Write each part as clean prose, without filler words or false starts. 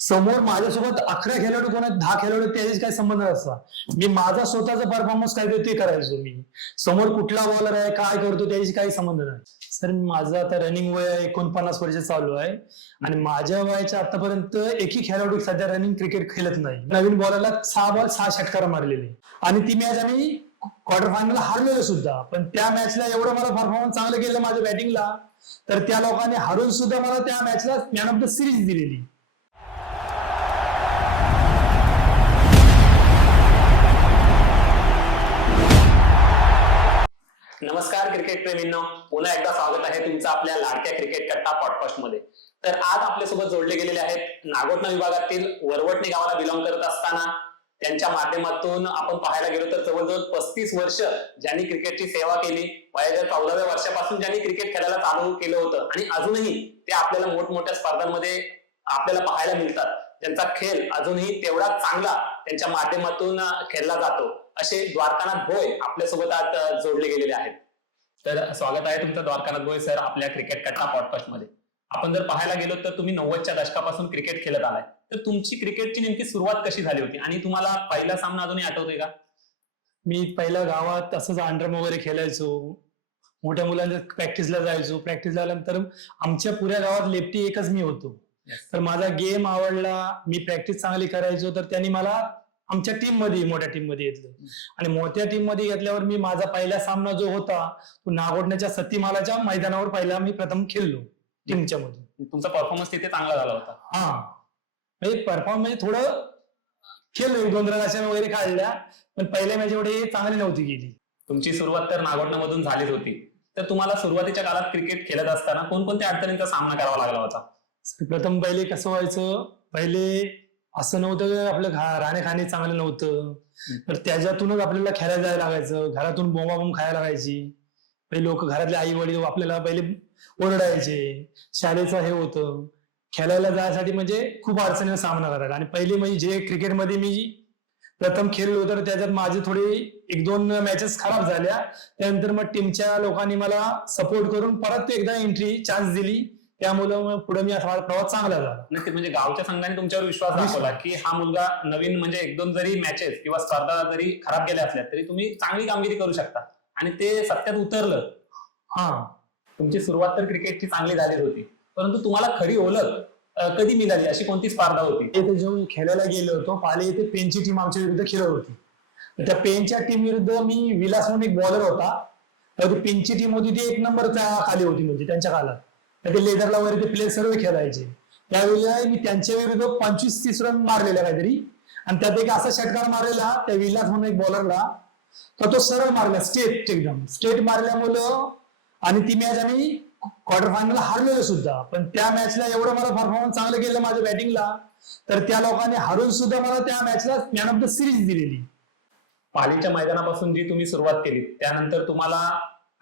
समोर माझ्यासोबत 11 खेळाडू कोण आहेत, 10 खेळाडू त्याच्याशी काही संबंध नसता. मी माझा स्वतःचा परफॉर्मन्स काय ते करायचो. मी समोर कुठला बॉलर आहे, काय करतो त्याच्याशी काही संबंध नाही. सर माझं आता रनिंग वय 49 वर्ष चालू आहे आणि माझ्या वयाच्या आतापर्यंत एकही खेळाडू सध्या रनिंग क्रिकेट खेळत नाही. नवीन बॉलरला 6 बॉल 6 षटकार मारलेले आणि ती मॅच आम्ही क्वार्टर फायनल हारलेलो सुद्धा. पण त्या मॅचला एवढं मला परफॉर्मन्स चांगलं केलं माझ्या बॅटिंगला, तर त्या लोकांनी हारून सुद्धा मला त्या मॅचला मॅन ऑफ द सिरीज दिलेली. नमस्कार क्रिकेट प्रेमींनो, पुन्हा एकदा स्वागत आहे तुमचं आपल्या लाडक्या क्रिकेट कट्टा पॉडकास्ट मध्ये. तर आज आपल्यासोबत जोडले गेलेले आहेत नागोठणा विभागातील वरवटणी गावाला बिलॉंग करत असताना त्यांच्या माध्यमातून आपण पाहायला गेलो तर जवळजवळ 35 वर्ष ज्यांनी क्रिकेटची सेवा केली, वयाच्या 14व्या वर्षापासून ज्यांनी क्रिकेट खेळायला चालू केलं होतं आणि अजूनही ते आपल्याला मोठमोठ्या स्पर्धांमध्ये आपल्याला पाहायला मिळतात. त्यांचा खेळ अजूनही तेवढा चांगला त्यांच्या माध्यमातून खेळला जातो, असे द्वारकानाथ भोय आपल्यासोबत आज जोडले गेलेले आहेत. तर स्वागत आहे तुमचं द्वारकानाथ भोय सर आपल्या क्रिकेट कट्टा पॉडकास्ट मध्ये. आपण जर पाहायला गेलो तर तुम्ही 90च्या दशकापासून क्रिकेट खेळत आलाय, तर तुमची क्रिकेटची नेमकी सुरुवात कशी झाली होती आणि तुम्हाला पहिला सामना अजूनही आठवतोय का? मी पहिल्या गावात असंच अंडरम वगैरे खेळायचो, मोठ्या मुलांच्या प्रॅक्टिसला जायचो. प्रॅक्टिस झाल्यानंतर आमच्या पुऱ्या गावात लेफ्टी एकच मी होतो. तर माझा गेम आवडला, मी प्रॅक्टिस चांगली करायचो, तर त्यांनी मला आमच्या टीम मध्ये मोठ्या टीम मध्ये घेतलं आणि मोठ्या टीम मध्ये घेतल्यावर मी माझा पहिला सामना जो होता तो नागोठण्याच्या सतीमालाच्या मैदानावर पहिला मी प्रथम खेळलो टीमच्या मधून. तुमचा परफॉर्मन्स तिथे चांगला झाला होता? हा, म्हणजे परफॉर्मन्स थोडं खेळलो, 2 रन अशा वगैरे काढल्या, पण पहिल्या मॅच एवढी चांगली नव्हती गेली. तुमची सुरुवात तर नागोठणा मधून झालीच होती, तर तुम्हाला सुरुवातीच्या काळात क्रिकेट खेळत असताना कोणकोणत्या अडचणींचा सामना करावा लागला होता? प्रथम पहिले कसं व्हायचं, पहिले असं नव्हतं आपलं राहणे खाणे चांगलं नव्हतं, तर त्याच्यातूनच आपल्याला खेळायला जायला लागायचं. घरातून बोंबाबोंब खायला लागायची. पहिले लोक घरातले आई वडील आपल्याला पहिले ओरडायचे. शाळेचं हे होतं, खेळायला जायसाठी म्हणजे खूप अडचणीचा सामना करायला. आणि पहिले म्हणजे जे क्रिकेटमध्ये मी प्रथम खेळलो तर त्याच्यात माझे थोडे 1-2 मॅचेस खराब झाल्या. त्यानंतर मग टीमच्या लोकांनी मला सपोर्ट करून परत एकदा एंट्री चान्स दिली, त्यामुळे पुढे मी प्रवास चांगला झाला. नक्कीच, म्हणजे गावच्या संघाने तुमच्यावर विश्वास दाखवला की हा मुलगा नवीन, म्हणजे 1-2 जरी मॅचेस किंवा स्पर्धा जरी खराब गेल्या असल्या तरी तुम्ही चांगली कामगिरी करू शकता, आणि ते सत्यात उतरलं. हा, तुमची सुरुवात तर क्रिकेटची चांगली झाली होती, परंतु तुम्हाला खरी ओळख कधी मिळाली, अशी कोणती स्पर्धा होती? इथे जो खेळायला गेलो होतो, पाले इथे पेनची टीम आमच्या विरुद्ध खेळत होती. तर त्या पेनच्या टीम विरुद्ध मी विलास म्हणून एक बॉलर होता, तर पेनची टीम होती ती 1 नंबरच्या खाली होती, म्हणजे त्यांच्या काळात. तर ते लेदरला वगैरे ते प्लेयर सर्व खेळायचे. त्यावेळी मी त्यांच्या विरुद्ध 25-30 रन मारलेल्या काहीतरी, आणि त्यात एक असा षटकार मारलेला त्या विलास म्हणून एक बॉलरला, तर तो सरळ मारला स्टेट, एकदम स्टेट मारल्यामुळं, आणि ती मॅच आम्ही क्वार्टर फायनल हारलेलो सुद्धा. पण त्या मॅचला एवढं मला परफॉर्मन्स चांगलं केलं माझ्या बॅटिंगला, तर त्या लोकांनी हारून सुद्धा मला त्या मॅचला मॅन ऑफ द सिरीज दिलेली. पालीच्या मैदानापासून जी तुम्ही सुरुवात केली त्यानंतर तुम्हाला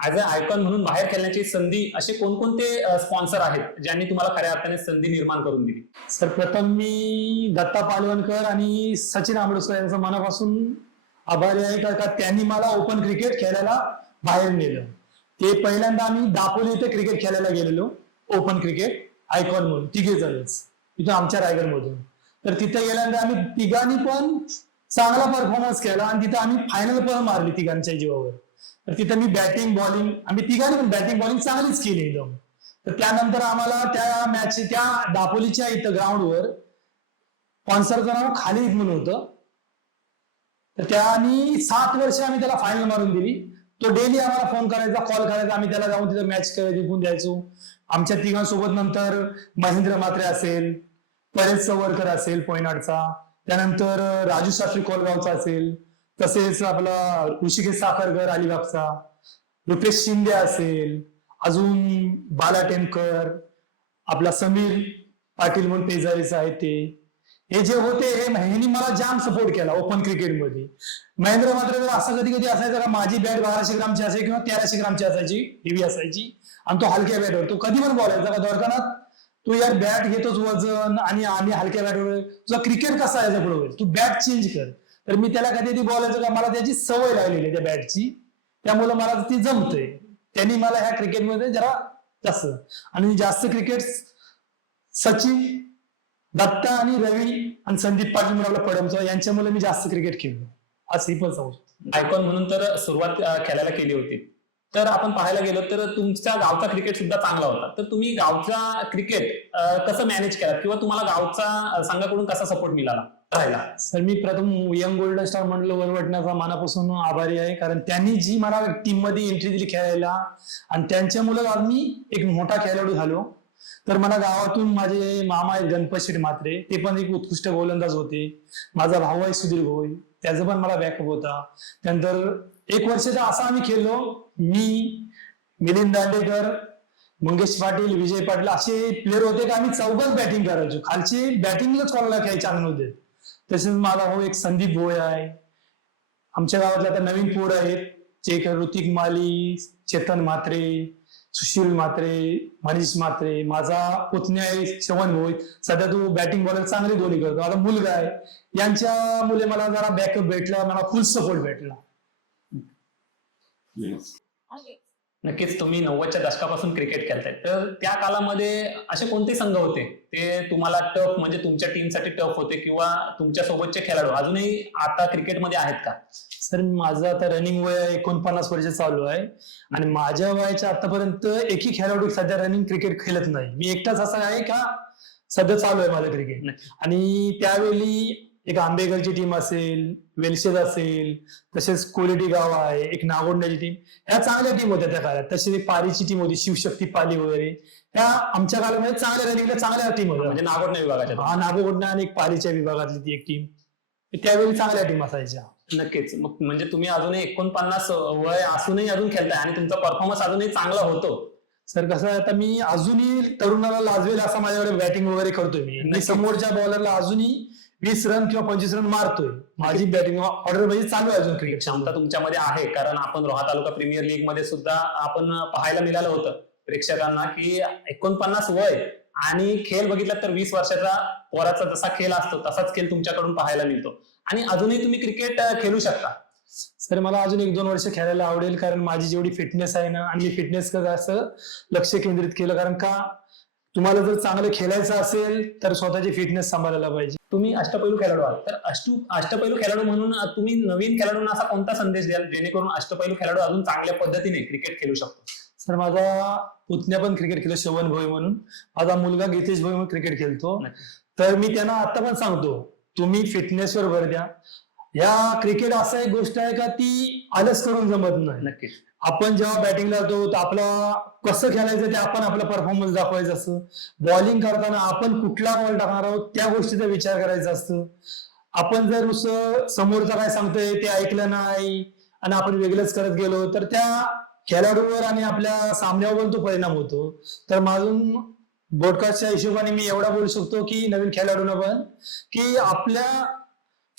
ऍज अ आयकॉन म्हणून बाहेर खेळण्याची संधी, असे कोणकोणते स्पॉन्सर आहेत ज्यांनी तुम्हाला खऱ्या अर्थाने संधी निर्माण करून दिली? सर प्रथम मी दत्ता पालवणकर आणि सचिन आंबेडकर यांचा मनापासून आभारी आहे, का त्यांनी मला ओपन क्रिकेट खेळायला बाहेर नेलं. ते पहिल्यांदा आम्ही दापोली इथे क्रिकेट खेळायला गेलेलो, ओपन क्रिकेट आयकॉन म्हणून, 3 जणच तिथं आमच्या रायगड मधून. तर तिथे गेल्यानंतर आम्ही तिघांनी पण चांगला परफॉर्मन्स केला आणि तिथे आम्ही फायनल पण मारली तिघांच्या जीवावर. तर तिथे मी बॅटिंग बॉलिंग, आम्ही तिघांनी पण बॅटिंग बॉलिंग चांगलीच केली एकदम. तर त्यानंतर आम्हाला त्या मॅच, त्या दापोलीच्या इथं ग्राउंडवर स्पॉन्सरचं नाव खालिद म्हणून होतं, तर त्यांनी 7 वर्ष आम्ही त्याला फायनल मारून दिली. तो डेली आम्हाला फोन करायचा, कॉल करायचा, आम्ही त्याला जाऊन तिथं मॅच जिंकून द्यायचो. आमच्या तिघांसोबत नंतर महेंद्र म्हात्रे असेल, परेश चवरकर असेल पोयनाडचा, त्यानंतर राजू शास्त्री कोलगावचा असेल, तसेच आपला ऋषिकेश साखरकर अलिबागचा, रुपेश शिंदे असेल, अजून बाला टेमकर, आपला समीर पाटील म्हणून पेजारीचा आहे ते, हे जे होते ह्यांनी मला जाम सपोर्ट केला ओपन क्रिकेटमध्ये. महेंद्र मात्र असं कधी कधी असायचं का माझी बॅट 1200 ग्रामची असायची किंवा 1300 ग्रामची असायची, हेवी असायची, आणि तो हलक्या बॅटवर, तो कधी पण बोलायचा का द्वारकानाथ तू यार बॅट घेतोच वजन आणि आम्ही हलक्या बॅटवर, तुझा क्रिकेट कसा आहे पुढे, तू बॅट चेंज कर. तर मी त्याला कधी बोलायचं का मला त्याची सवय लागलेली आहे त्या बॅटची, त्यामुळे मला ती जमतंय. त्यांनी मला ह्या क्रिकेटमध्ये जरा जास्त, आणि जास्त क्रिकेट सचिन दत्ता आणि रवी आणि संदीप पाटील म्हणून आपला पडमचा यांच्यामुळे मी जास्त क्रिकेट खेळलो असंही पण सांगू शकतो. आयकॉन म्हणून तर सुरुवात खेळायला केली होती. तर आपण पाहायला गेलो तर तुमच्या गावचा क्रिकेट सुद्धा चांगला होता. तर तुम्ही गावचा क्रिकेट कसं मॅनेज केलात किंवा तुम्हाला गावचा संघाकडून कसा सपोर्ट मिळाला राहिला? सर मी प्रथम यंग गोल्डन स्टार मंडळ वरवटण्याचा मनापासून आभारी आहे, कारण त्यांनी जी मला टीम मध्ये एंट्री दिली खेळायला आणि त्यांच्यामुळे आज मी एक मोठा खेळाडू झालो. तर मला गावातून माझे मामा आहेत गणपत शेठ म्हात्रे, ते पण एक उत्कृष्ट गोलंदाज होते. माझा भाऊ आहे सुधीर भोई, त्याचा पण मला बॅकअप होता. त्यानंतर एक वर्षाचा असा आम्ही खेळलो, मी, मिलिंद दांडेकर, मंगेश पाटील, विजय पाटील असे प्लेअर होते की आम्ही चौघच बॅटिंग करायचो. खालचे बॅटिंगच कोणाला काही चांगले नव्हते. तसेच माझा भाऊ एक संदीप भोय आहे. आमच्या गावातले आता नवीन पोर आहेत, जे ऋतिक माली, चेतन म्हात्रे, सुशील म्हात्रे, मनीष म्हात्रे. माझा पुतण्या आहे श्रवण भोई, सध्या तो बॅटिंग बॉलर चांगली दोन्ही करतो. माझा मुलगा आहे. यांच्या मुले मला जरा बॅकअप भेटला, मला फुल सपोर्ट भेटला. नक्कीच तुम्ही 90च्या दशकापासून क्रिकेट खेळताय, तर त्या काळामध्ये असे कोणते संघ होते ते तुम्हाला टफ, म्हणजे तुमच्या टीमसाठी टफ होते किंवा तुमच्या सोबतचे खेळाडू अजूनही आता क्रिकेटमध्ये आहेत का? सर माझं आता रनिंग वय 49 वर्ष चालू आहे आणि माझ्या वयाच्या आतापर्यंत एकही खेळाडू सध्या रनिंग क्रिकेट खेळत नाही. मी एकटाच असा आहे का सध्या चालू आहे माझं क्रिकेट. आणि त्यावेळी एक आंबेगरची टीम असेल, वेलशेज असेल, तसेच कोलेटी गाव आहे, एक नागोंड्याची टीम, ह्या चांगल्या टीम होत्या त्या काळात. तसेच एक पालीची टीम होती, शिवशक्ती पाली वगैरे. ह्या आमच्या काळामध्ये चांगल्या रनिंगला चांगल्या टीम होत्या. म्हणजे नागोंडा विभागाच्या? हा, नागोंडा आणि एक पालीच्या विभागातली ती एक टीम, त्यावेळी चांगल्या टीम असायच्या. नक्कीच. मग म्हणजे तुम्ही अजूनही 49 वय असूनही अजून खेळताय आणि तुमचा परफॉर्मन्स अजूनही चांगला होतो. सर कसं आहे, आता मी अजूनही तरुणाला लाजवेल असा माझ्याकडे बॅटिंग वगैरे करतोय. मी समोरच्या बॉलरला अजूनही 20 रन किंवा 25 रन मारतोय. माझी बॅटिंग ऑर्डर म्हणजे चालू आहे अजून. क्रिकेट क्षमता तुमच्यामध्ये आहे, कारण आपण रोहा तालुका प्रीमियर लीग मध्ये सुद्धा आपण पाहायला मिळालं होतं प्रेक्षकांना की 49 वय आणि खेळ बघितला तर 20 वर्षाचा पोराचा जसा खेळ असतो तसाच खेळ तुमच्याकडून पाहायला मिळतो आणि अजूनही तुम्ही क्रिकेट खेळू शकता. सर मला अजून 1-2 वर्ष खेळायला आवडेल, कारण माझी जेवढी फिटनेस आहे ना, आणि मी फिटनेस कडे असं लक्ष केंद्रित केलं. कारण का तुम्हाला जर चांगलं खेळायचं असेल तर स्वतःची फिटनेस सांभाळायला पाहिजे. तुम्ही अष्टपैलू खेळाडू आहात, तर अष्टपैलू खेळाडू म्हणून तुम्ही नवीन खेळाडूंना असा कोणता संदेश द्याल जेणेकरून अष्टपैलू खेळाडू अजून चांगल्या पद्धतीने क्रिकेट खेळू शकतो? सर माझा पुतण्या पण क्रिकेट खेळतो, श्रवण भोई म्हणून. माझा मुलगा गीतेश भोई म्हणून क्रिकेट खेळतो. तर मी त्यांना आता पण सांगतो, तुम्ही फिटनेसवर भर द्या. या क्रिकेट असा एक गोष्ट आहे का ती आलस करून जमत नाही. नक्कीच. आपण जेव्हा बॅटिंगला जातो तर आपला कसं खेळायचं ते आपण आपला परफॉर्मन्स दाखवायचं असतं. बॉलिंग करताना आपण कुठला बॉल टाकणार आहोत त्या गोष्टीचा विचार करायचा असतो. आपण जर नुसतं समोरचा काय सांगतोय ते ऐकलं नाही आणि आपण वेगळंच करत गेलो तर त्या खेळाडूवर आणि आपल्या सामन्यावर तो परिणाम होतो. तर माझून ब्रॉडकास्टच्या हिशोबाने मी एवढा बोलू शकतो की नवीन खेळाडूंना पण की आपल्या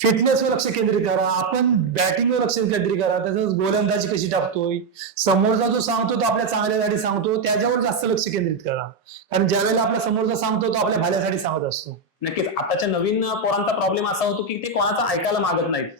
फिटनेसवर लक्ष केंद्रित करा, आपण बॅटिंगवर लक्ष केंद्रित करा. तसंच गोलंदाजी कशी टाकतोय, समोरचा जो सांगतो तो आपल्या चांगल्यासाठी सांगतो त्याच्यावर जास्त लक्ष केंद्रित करा. कारण ज्यावेळेला आपला समोरचा सांगतो तो आपल्या भल्यासाठी सांगत असतो. नक्कीच. आताच्या नवीन पोरांचा प्रॉब्लेम असा होतो की ते कोणाचं ऐकायला मागत नाहीत.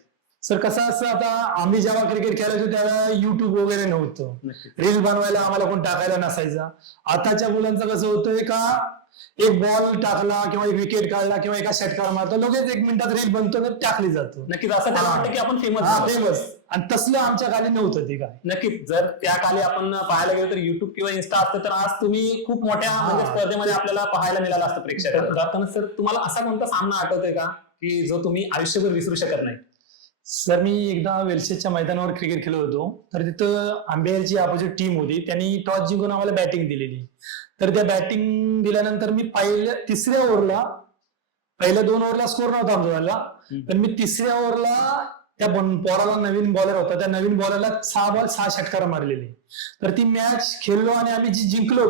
सर कसं असतं, आता आम्ही जेव्हा क्रिकेट खेळायचो त्यावेळेला युट्यूब वगैरे नव्हतं, रील बनवायला आम्हाला कोण टाकायला नसायचा. आताच्या मुलांचं कसं होतंय का एक बॉल टाकला किंवा एक विकेट काढला किंवा एका षटकार मारतो लगेच 1 मिनिटात रील बनतो तर टाकली जातो. नक्कीच. असं त्याला वाटतं की आपण फेमस. आणि तसलं आमच्या काली नव्हतं ते काय. नक्कीच. जर त्या काली आपण पाहायला गेलो तर युट्यूब किंवा इन्स्टा असतं तर आज तुम्ही खूप मोठ्या म्हणजे स्पर्धेमध्ये आपल्याला पाहायला मिळालं असतं प्रेक्षकांना. सर तुम्हाला असा कोणता सामना आठवतोय का की जो तुम्ही आयुष्यभर विसरू शकत नाही? सर मी एकदा वेल्शेजच्या मैदानावर क्रिकेट खेळत होतो. तर तिथं आंबेरची अपोजिट टीम होती, त्यांनी टॉस जिंकून आम्हाला बॅटिंग दिलेली. तर त्या बॅटिंग दिल्यानंतर मी तिसऱ्या ओव्हरला, पहिल्या 2 ओव्हरला स्कोर नव्हता आमचा, पण मी तिसऱ्या ओव्हरला त्या पोराला नवीन बॉलर होता, त्या नवीन बॉलरला 6 बॉल 6 षटकार मारलेले. तर ती मॅच खेळलो आणि आम्ही जिंकलो.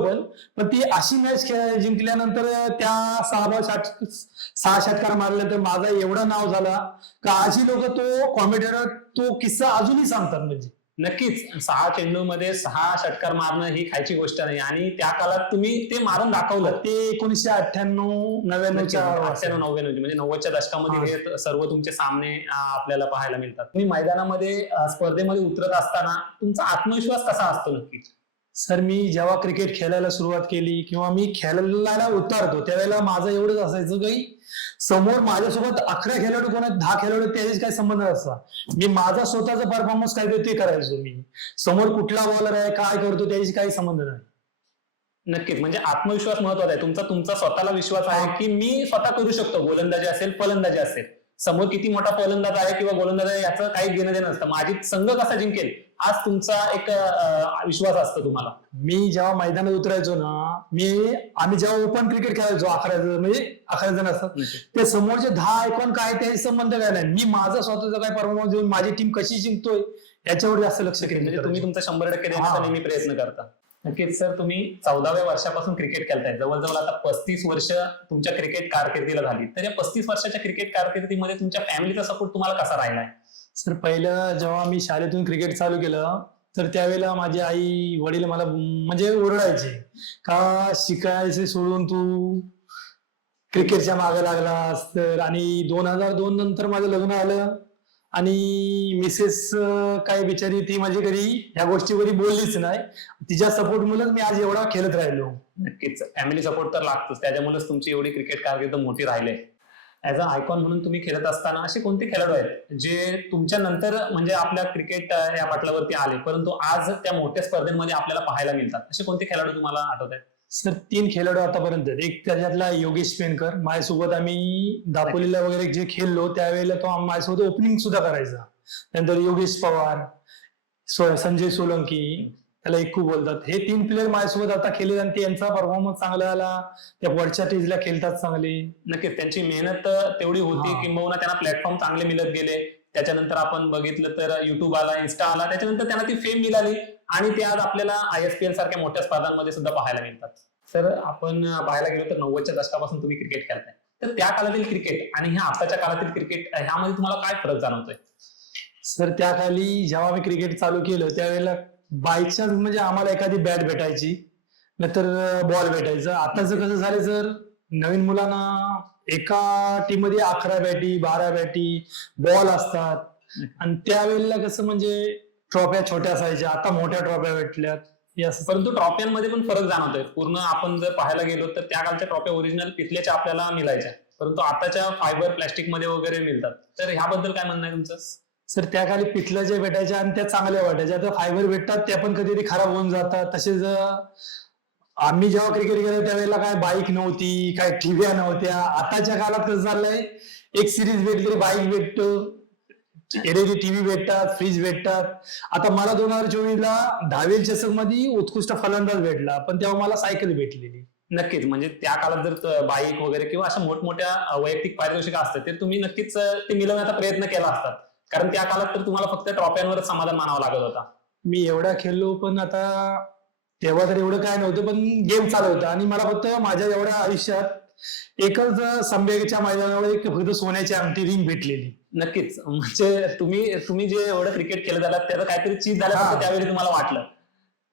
पण ती अशी मॅच जिंकल्यानंतर त्या 6 बॉल 6 षटकार मारल्यानंतर माझा एवढं नाव झाला का आजही लोक तो कॉमेंटेटर तो किस्सा अजूनही सांगतात. म्हणजे नक्कीच 6 चेंडूमध्ये 6 षटकार मारणं ही खायची गोष्ट नाही आणि त्या काळात तुम्ही ते मारून दाखवलं. ते 1998-99च्या 98-99 म्हणजे 90च्या दशकामध्ये हे सर्व तुमचे सामने आपल्याला पाहायला मिळतात. तुम्ही मैदानामध्ये स्पर्धेमध्ये उतरत असताना तुमचा आत्मविश्वास कसा असतो नक्की? सर मी जेव्हा क्रिकेट खेळायला सुरुवात केली किंवा मी खेळायला उतरतो त्यावेळेला माझं एवढंच असायचं की समोर माझ्यासोबत 11 खेळाडू कोण आहेत 10 खेळाडू त्याच्याशी काही संबंध नसता. मी माझा स्वतःचा परफॉर्मन्स काय ते करायचो. मी समोर कुठला बॉलर आहे काय करतो त्याच्याशी काही संबंध नाही. नक्कीच, म्हणजे आत्मविश्वास महत्वाचा आहे. तुमचा स्वतःला विश्वास आहे की मी स्वतः करू शकतो. गोलंदाजी असेल फलंदाजी असेल, समोर किती मोठा फलंदाज आहे किंवा गोलंदाज आहे याचं काही घेणं देणं नसतं. माझी संघ कसा जिंकेल आज तुमचा एक विश्वास असतो तुम्हाला. मी जेव्हा मैदानात उतरायचो ना आम्ही जेव्हा ओपन क्रिकेट खेळायचो 11 जण असतात ते समोरचे 10 ऐकून काय त्याशी संबंध काय नाही. मी माझा स्वतःचा काय परफॉर्मन्स देऊन माझी टीम कशी जिंकतोय याच्यावर जास्त लक्ष म्हणजे केंद्रित तुम्ही तुमचा 100% देण्याचा नेहमी प्रयत्न करता. नक्कीच सर, तुम्ही 14व्या वर्षापासून क्रिकेट खेळताय. जवळजवळ आता 35 वर्ष तुमच्या क्रिकेट कारकिर्दीला झाली. तर या 35 वर्षाच्या क्रिकेट कारकिर्दीमध्ये तुमच्या फॅमिलीचा सपोर्ट तुम्हाला कसा राहिलाय? सर पहिलं जेव्हा मी शाळेतून क्रिकेट चालू केलं तर त्यावेळेला माझी आई वडील मला म्हणजे ओरडायचे का शिकायचे सोडून तू क्रिकेटच्या मागे लागलास तर. आणि 2002 नंतर माझं लग्न आलं आणि मिसेस काय बिचारी ती माझी कधी ह्या गोष्टीवर बोललीच नाही. तिच्या सपोर्ट मुळेच मी आज एवढा खेळत राहिलो. नक्कीच फॅमिली सपोर्ट तर लागतोच, त्याच्यामुळेच तुमची एवढी क्रिकेट कारकीर्द मोठी राहिली. ऍज अ आयकॉन म्हणून तुम्ही खेळत असताना असे कोणते खेळाडू आहेत जे तुमच्या नंतर म्हणजे आपल्या क्रिकेट या पटलावरती आले परंतु आज त्या मोठ्या स्पर्धेमध्ये आपल्याला पाहायला मिळतात? असे कोणते खेळाडू तुम्हाला आठवत आहेत? सर 3 खेळाडू आतापर्यंत. एक त्याच्यातला योगेश पेनकर, माझ्यासोबत आम्ही दापोलीला वगैरे जे खेळलो त्यावेळेला तो माझ्यासोबत ओपनिंग सुद्धा करायचा. त्यानंतर योगेश पवार, संजय सोलंकी, त्याला एक खूप बोलतात. हे 3 प्लेअर माझ्यासोबत आता खेळले आणि त्यांचा परफॉर्मन्स चांगला आला. त्या वरच्या टेजला खेळतात चांगले. नक्कीच त्यांची मेहनत तेवढी होती किंबहुना त्यांना प्लॅटफॉर्म चांगले मिळत गेले. त्याच्यानंतर आपण बघितलं तर युट्यूब आला, इन्स्टा आला, त्याच्यानंतर त्यांना ती फेम मिळाली आणि ते आज आपल्याला ISPL सारख्या मोठ्या स्पर्धांमध्ये सुद्धा पाहायला मिळतात. सर आपण पाहायला गेलो तर 90च्या दशकापासून तुम्ही क्रिकेट खेळताय, तर त्या काळातील क्रिकेट आणि ह्या आताच्या काळातील क्रिकेट ह्यामध्ये तुम्हाला काय फरक जाणवतोय? सर त्या खाली जेव्हा मी क्रिकेट चालू केलं त्यावेळेला बाय चान्स म्हणजे आम्हाला एखादी बॅट भेटायची नाहीतर बॉल भेटायचा. आताच कसं झालं सर, नवीन मुलांना एका टीम मध्ये 11 बॅटी 12 बॅटी बॉल असतात आणि त्यावेळेला कसं म्हणजे ट्रॉफ्या छोट्या असायच्या, आता मोठ्या ट्रॉफ्या भेटल्यात. परंतु ट्रॉफ्यांमध्ये पण फरक जाणवतोय. पूर्ण आपण जर पाहायला गेलो तर त्या काळच्या ट्रॉफ्या ओरिजिनल पितळेच्या आपल्याला मिळायच्या, परंतु आताच्या फायबर प्लास्टिक मध्ये वगैरे मिळतात. तर ह्याबद्दल काय म्हणणं आहे तुमचं? सर त्या खाली पिठल्याच्या भेटायच्या आणि त्या चांगल्या वाटायच्या. आता फायबर भेटतात त्या पण कधी खराब होऊन जातात. तसेच आम्ही जेव्हा क्रिकेट खेळलो त्यावेळेला काय बाईक नव्हती, काय टीव्ही नव्हत्या. आताच्या काळात कसं झालंय, एक सिरीज भेटली तरी बाईक भेटतो, LED टीव्ही भेटतात, फ्रीज भेटतात. आता मला 2024ला 10वी चषक मध्ये उत्कृष्ट फलंदाज भेटला, पण तेव्हा मला सायकल भेटलेली. नक्कीच, म्हणजे त्या काळात जर बाईक वगैरे किंवा अशा मोठमोठ्या वैयक्तिक पारितोषिक असतात ते तुम्ही नक्कीच ते मिळवण्याचा प्रयत्न केला असतात, कारण त्या काळात तर तुम्हाला फक्त ट्रॉफ्यांवरच समाधान मानावं लागत होता. मी एवढा खेळलो पण आता तेव्हा तर एवढं काय नव्हतं, पण गेम चालू होता आणि मला फक्त माझ्या एवढ्या आयुष्यात एकच संबेच्या मैदानावर एक फक्त सोन्याची अंगठी रिंग भेटलेली. नक्कीच, म्हणजे तुम्ही जे एवढं क्रिकेट खेळत झालात त्याचं काहीतरी चीज झालं त्यावेळी तुम्हाला वाटलं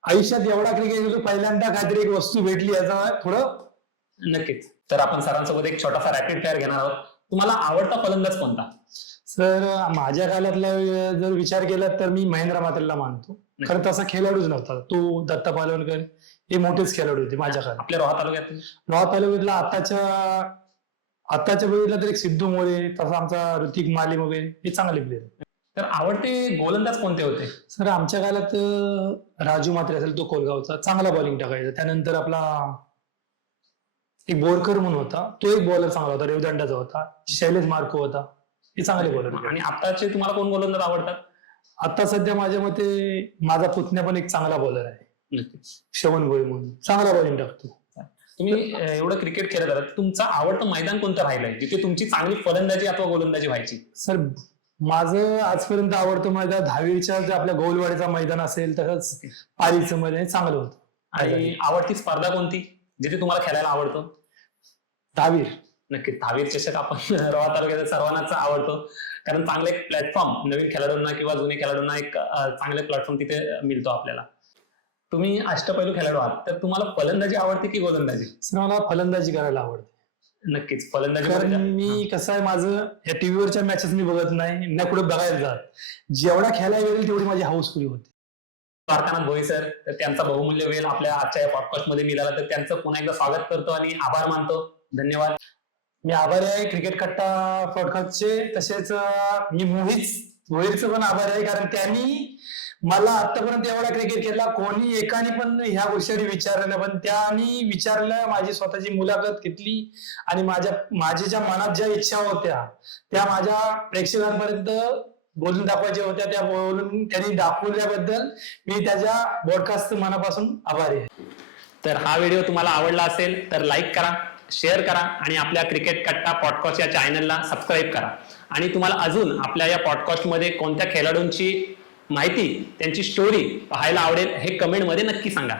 आयुष्यात एवढा क्रिकेट खेळतो पहिल्यांदा काहीतरी एक वस्तू भेटली याचा थोडं. नक्कीच. तर आपण सरांसोबत एक छोटासा रॅपिड फायर घेणार आहोत. तुम्हाला आवडता फलंदाज कोणता? सर माझ्या काळातला जर विचार केला तर मी महेंद्र मात्रेला मानतो. खरं तसा खेळाडूच नव्हता तो. दत्ता पालवणकर हे मोठेच खेळाडू होते माझ्या काळात. आपल्या रोहा तालुक्यात तालुक्यातला आताच्या वेळेला तर एक सिद्धू मोरे, तसा आमचा ऋतिक माली वगैरे हे चांगले प्लेअर. तर आवडते गोलंदाज कोणते होते? सर आमच्या काळात राजू मात्रे असेल, तो कोलगावचा, चांगला बॉलिंग टाकायचा. त्यानंतर आपला एक बोरकर म्हणून होता, तो एक बॉलर चांगला होता, रेवदंडाचा होता. शैलेश मार्को होता, हे चांगले बॉलर. आणि आताचे तुम्हाला कोण गोलंदाज आवडतात? आता सध्या माझ्या मते माझा पुतण्या पण एक चांगला बॉलर आहे, श्रवण गोळे म्हणून, चांगला बॉलिंग टाकतो. तुम्ही एवढं क्रिकेट खेळत आहात, तुमचं आवडतं मैदान कोणतं राहिलंय जिथे तुमची चांगली फलंदाजी अथवा गोलंदाजी व्हायची? सर माझं आजपर्यंत आवडतं मैदान 10वीच्या जे आपल्या गोलवाडीचा मैदान असेल, तसंच पारीचं मैदान चांगलं होतं. आणि आवडती स्पर्धा कोणती जिथे तुम्हाला खेळायला आवडतं? 10वी. नक्की 10वी चषक आपण रोहा तालुक्यात सर्वांनाच आवडतो, कारण चांगलं एक प्लॅटफॉर्म नवीन खेळाडूंना किंवा जुने खेळाडूंना एक चांगले प्लॅटफॉर्म तिथे मिळतो आपल्याला. तुम्ही अष्टपैलू खेळाडू आहात, तर तुम्हाला फलंदाजी आवडते की गोलंदाजी? सर मला फलंदाजी करायला आवडते. नक्कीच फलंदाजी. कारण मी कसं आहे, माझं या टीव्हीवरच्या मॅचेस मी बघत नाही ना कुठे बघायला जात. जेवढा खेळायला गेल तेवढी माझी हाऊस पुरी होते. द्वारकानाथ भोई सर, तर त्यांचा बहुमूल्य वेळ आपल्या आजच्या या पॉडकास्ट मध्ये मिळाला, तर त्यांचं पुन्हा एकदा स्वागत करतो आणि आभार मानतो. धन्यवाद. मी आभारी आहे क्रिकेट कट्टा पॉडकास्टचे. तसेच मी मोहितचं पण आभारी आहे, कारण त्यांनी मला आतापर्यंत एवढा क्रिकेट खेळला कोणी एकाने पण ह्या गोष्टी विचारलं नाही, पण त्यांनी विचारलं, माझी स्वतःची मुलाखत घेतली आणि माझ्या ज्या मनात ज्या इच्छा होत्या त्या माझ्या प्रेक्षकांपर्यंत बोलून दाखवायच्या होत्या, त्या बोलून त्यांनी दाखवल्याबद्दल मी त्याच्या पॉडकास्ट मनापासून आभारी आहे. तर हा व्हिडिओ तुम्हाला आवडला असेल तर लाईक करा, शेअर करा आणि आपल्या क्रिकेट कट्टा पॉडकास्ट या चॅनलला सबस्क्राईब करा. आणि तुम्हाला अजून आपल्या या पॉडकास्टमध्ये कोणत्या खेळाडूंची माहिती, त्यांची स्टोरी पाहायला आवडेल हे कमेंटमध्ये नक्की सांगा.